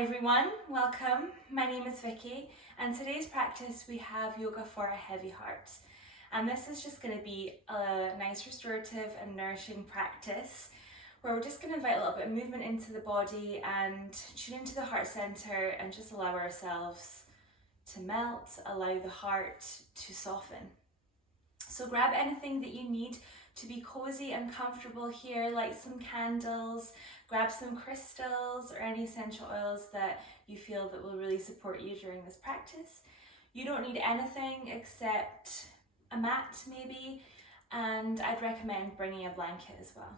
Hi everyone, welcome. My name is Vicky and today's practice we have yoga for a heavy heart. And this is just going to be a nice restorative and nourishing practice where we're just going to invite a little bit of movement into the body and tune into the heart center and just allow ourselves to melt, allow the heart to soften. So grab anything that you need to be cozy and comfortable here, light some candles, grab some crystals or any essential oils that you feel that will really support you during this practice. You don't need anything except a mat maybe, and I'd recommend bringing a blanket as well.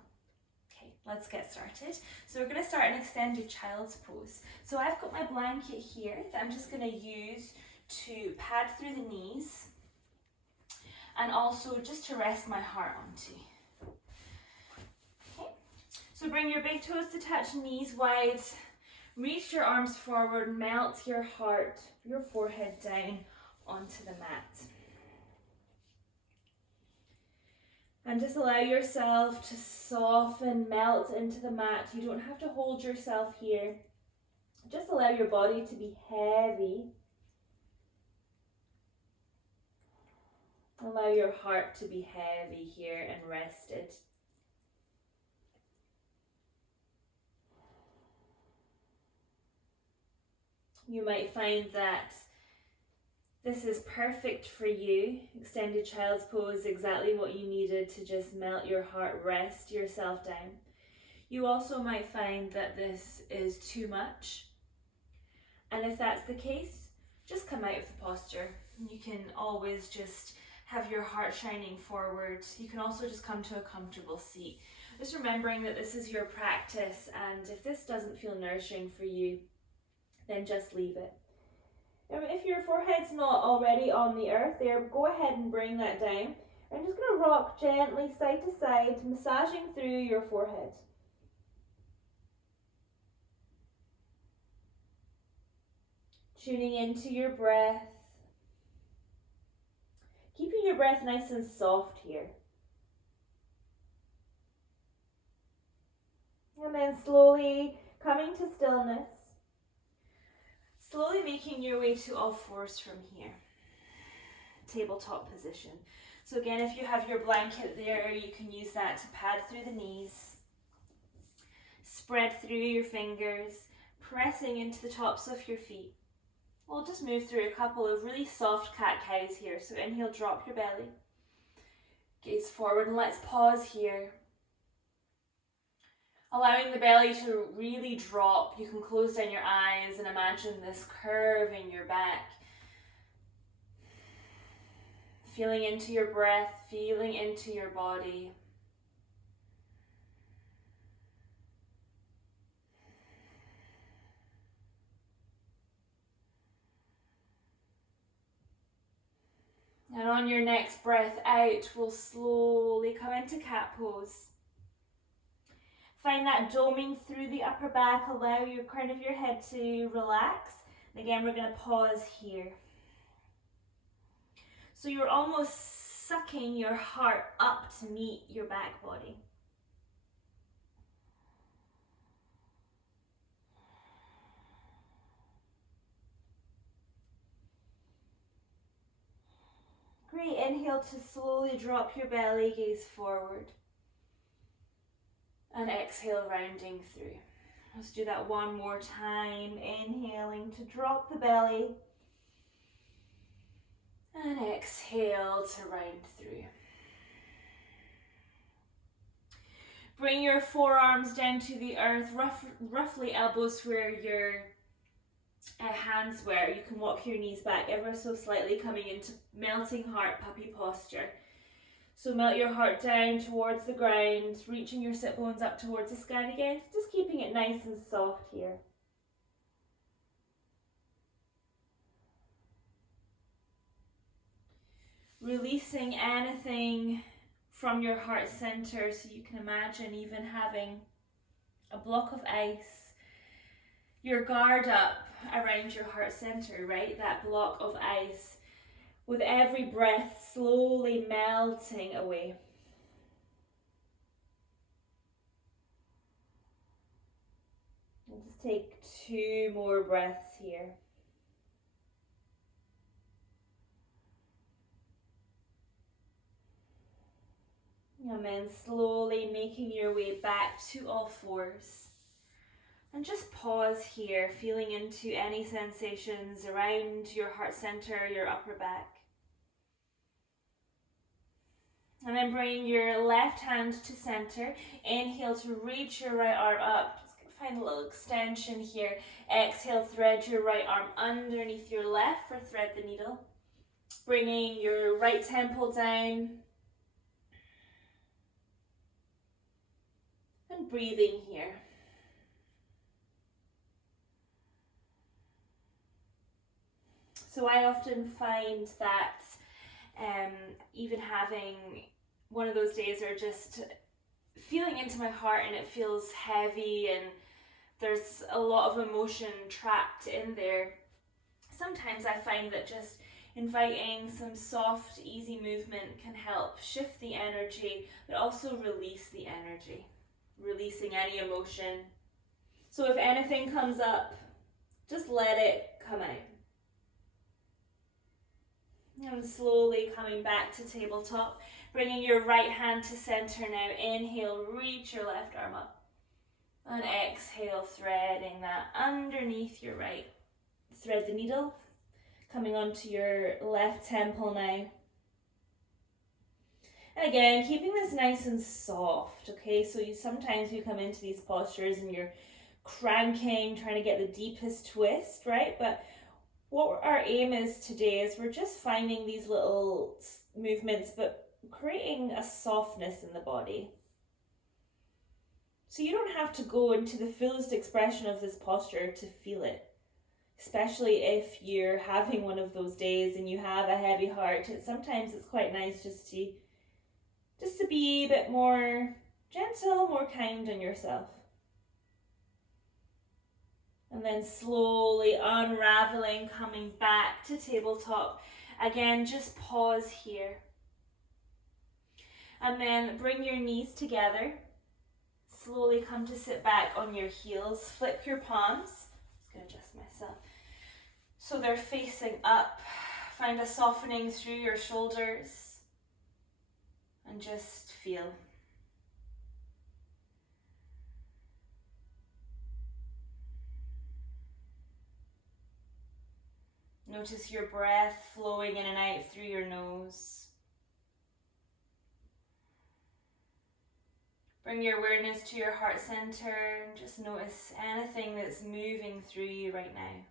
Okay, let's get started. So we're going to start an extended child's pose. So I've got my blanket here that I'm just going to use to pad through the knees and also just to rest my heart onto. Okay, so bring your big toes to touch, knees wide, reach your arms forward, melt your heart, your forehead down onto the mat. And just allow yourself to soften, melt into the mat. You don't have to hold yourself here. Just allow your body to be heavy. Allow your heart to be heavy here and rested. You might find that this is perfect for you. Extended child's pose, exactly what you needed to just melt your heart, rest yourself down. You also might find that this is too much. And if that's the case, just come out of the posture. You can always just have your heart shining forward. You can also just come to a comfortable seat. Just remembering that this is your practice, and if this doesn't feel nourishing for you, then just leave it. And if your forehead's not already on the earth there, go ahead and bring that down. I'm just going to rock gently side to side, massaging through your forehead. Tuning into your breath. Keeping your breath nice and soft here. And then slowly coming to stillness. Slowly making your way to all fours from here. Tabletop position. So again, if you have your blanket there, you can use that to pad through the knees. Spread through your fingers, pressing into the tops of your feet. We'll just move through a couple of really soft cat-cows here. So inhale, drop your belly. Gaze forward, and let's pause here. Allowing the belly to really drop. You can close down your eyes and imagine this curve in your back. Feeling into your breath, feeling into your body. And on your next breath out, we'll slowly come into cat pose. Find that doming through the upper back, allow your crown of your head to relax. And again, we're going to pause here. So you're almost sucking your heart up to meet your back body. Great, inhale to slowly drop your belly, gaze forward. And exhale, rounding through. Let's do that one more time. Inhaling to drop the belly. And exhale to round through. Bring your forearms down to the earth, roughly elbows where your hands were. You can walk your knees back ever so slightly, coming into melting heart puppy posture. So melt your heart down towards the ground, reaching your sit bones up towards the sky again, just keeping it nice and soft here. Releasing anything from your heart center, so you can imagine even having a block of ice, your guard up around your heart center, right? That block of ice. With every breath, slowly melting away. And just take 2 more breaths here. And then slowly making your way back to all fours. And just pause here, feeling into any sensations around your heart center, your upper back. And then bring your left hand to center. Inhale to reach your right arm up. Just gonna find a little extension here. Exhale, thread your right arm underneath your left for thread the needle. Bringing your right temple down. And breathing here. So I often find that even having one of those days or just feeling into my heart and it feels heavy and there's a lot of emotion trapped in there, sometimes I find that just inviting some soft, easy movement can help shift the energy, but also release the energy, releasing any emotion. So if anything comes up, just let it come out. And slowly coming back to tabletop, bringing your right hand to center now. Inhale, reach your left arm up. And exhale, threading that underneath your right. Thread the needle, coming onto your left temple now. And again, keeping this nice and soft, okay? So sometimes you come into these postures and you're cranking, trying to get the deepest twist, right? But what our aim is today is we're just finding these little movements, but creating a softness in the body. So you don't have to go into the fullest expression of this posture to feel it, especially if you're having one of those days and you have a heavy heart. Sometimes it's quite nice just to be a bit more gentle, more kind on yourself. And then slowly unraveling, coming back to tabletop. Again, just pause here. And then bring your knees together. Slowly come to sit back on your heels. Flip your palms. I'm just going to adjust myself. So they're facing up. Find a softening through your shoulders. And just feel. Notice your breath flowing in and out through your nose. Bring your awareness to your heart center and just notice anything that's moving through you right now.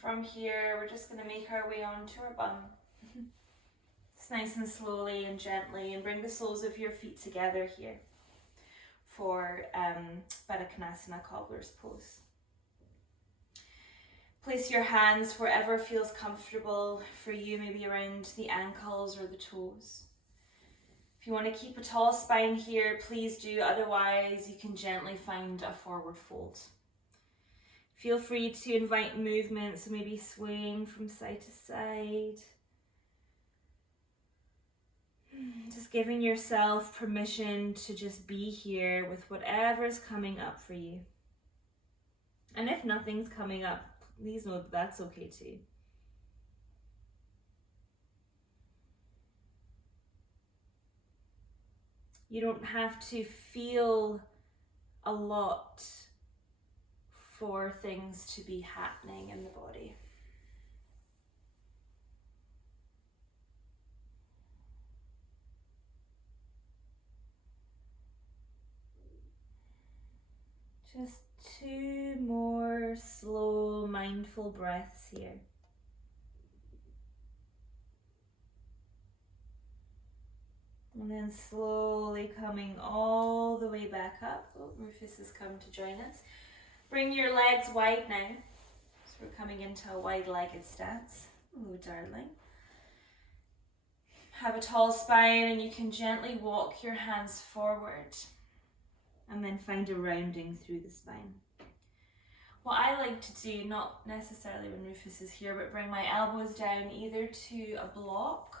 From here, we're just going to make our way onto our bum. Just nice and slowly and gently, and bring the soles of your feet together here for Baddha Konasana, cobbler's pose. Place your hands wherever feels comfortable for you, maybe around the ankles or the toes. If you want to keep a tall spine here, please do. Otherwise, you can gently find a forward fold. Feel free to invite movement, so maybe swaying from side to side. Just giving yourself permission to just be here with whatever's coming up for you. And if nothing's coming up, please know that that's okay too. You don't have to feel a lot for things to be happening in the body. Just 2 more slow, mindful breaths here. And then slowly coming all the way back up. Oh, Rufus has come to join us. Bring your legs wide now. So we're coming into a wide-legged stance. Oh, darling. Have a tall spine and you can gently walk your hands forward. and then find a rounding through the spine. What I like to do, not necessarily when Rufus is here, but bring my elbows down either to a block.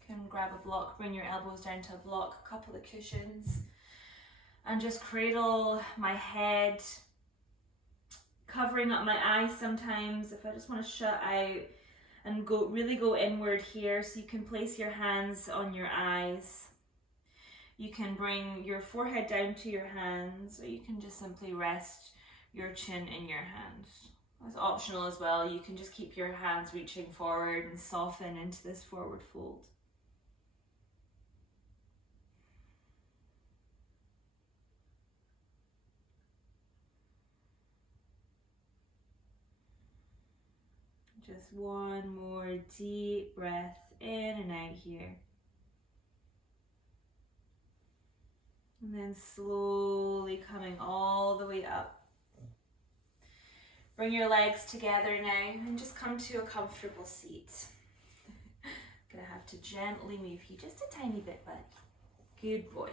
You can grab a block, bring your elbows down to a block, a couple of cushions, and just cradle my head, covering up my eyes sometimes if I just want to shut out, and really go inward here. So you can place your hands on your eyes. You can bring your forehead down to your hands, or you can just simply rest your chin in your hands. That's optional as well. You can just keep your hands reaching forward and soften into this forward fold. Just one more deep breath in and out here. And then slowly coming all the way up. Bring your legs together now and just come to a comfortable seat. Gonna have to gently move you just a tiny bit, bud. Good boy.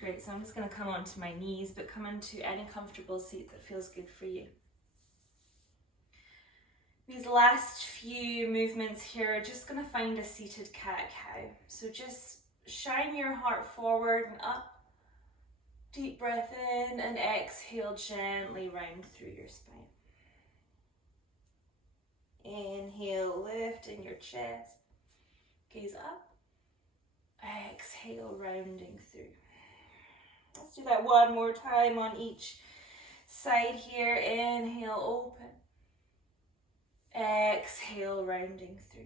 Great, so I'm just gonna come onto my knees, but come into any comfortable seat that feels good for you. These last few movements here are just going to find a seated cat-cow. So just shine your heart forward and up. Deep breath in and exhale gently round through your spine. Inhale, lift in your chest. Gaze up. Exhale, rounding through. Let's do that one more time on each side here. Inhale, open. Exhale, rounding through.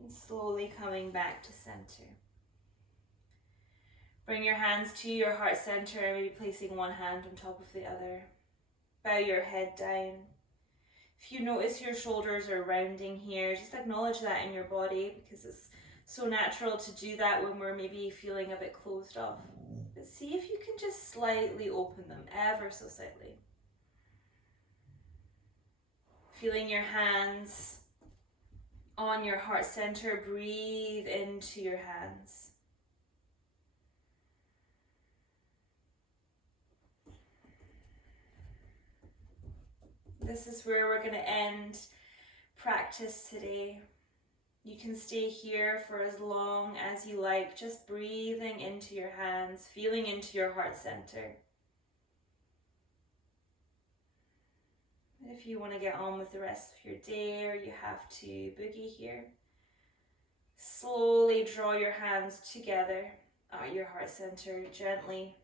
And slowly coming back to center. Bring your hands to your heart center, maybe placing one hand on top of the other. Bow your head down. If you notice your shoulders are rounding here, just acknowledge that in your body, because it's so natural to do that when we're maybe feeling a bit closed off. But see if you can just slightly open them, ever so slightly. Feeling your hands on your heart center, breathe into your hands. This is where we're going to end practice today. You can stay here for as long as you like, just breathing into your hands, feeling into your heart center. If you want to get on with the rest of your day, or you have to boogie here, slowly draw your hands together at your heart center, gently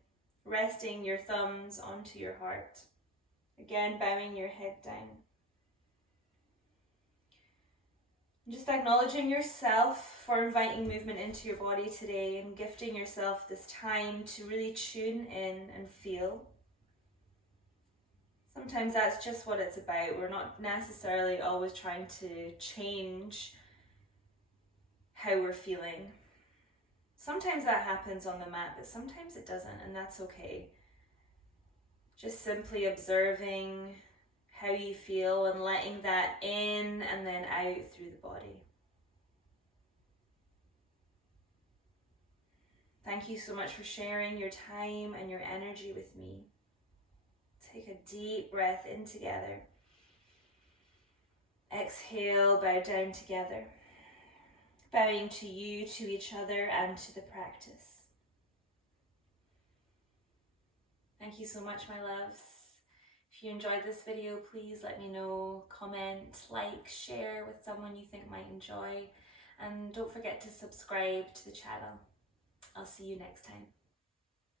resting your thumbs onto your heart. Again, bowing your head down. Just acknowledging yourself for inviting movement into your body today and gifting yourself this time to really tune in and feel. Sometimes that's just what it's about. We're not necessarily always trying to change how we're feeling. Sometimes that happens on the mat, but sometimes it doesn't, and that's okay. Just simply observing how you feel and letting that in and then out through the body. Thank you so much for sharing your time and your energy with me. Take a deep breath in together. Exhale, bow down together. Bowing to you, to each other, and to the practice. Thank you so much, my loves. If you enjoyed this video, please let me know, comment, like, share with someone you think might enjoy, and don't forget to subscribe to the channel. I'll see you next time.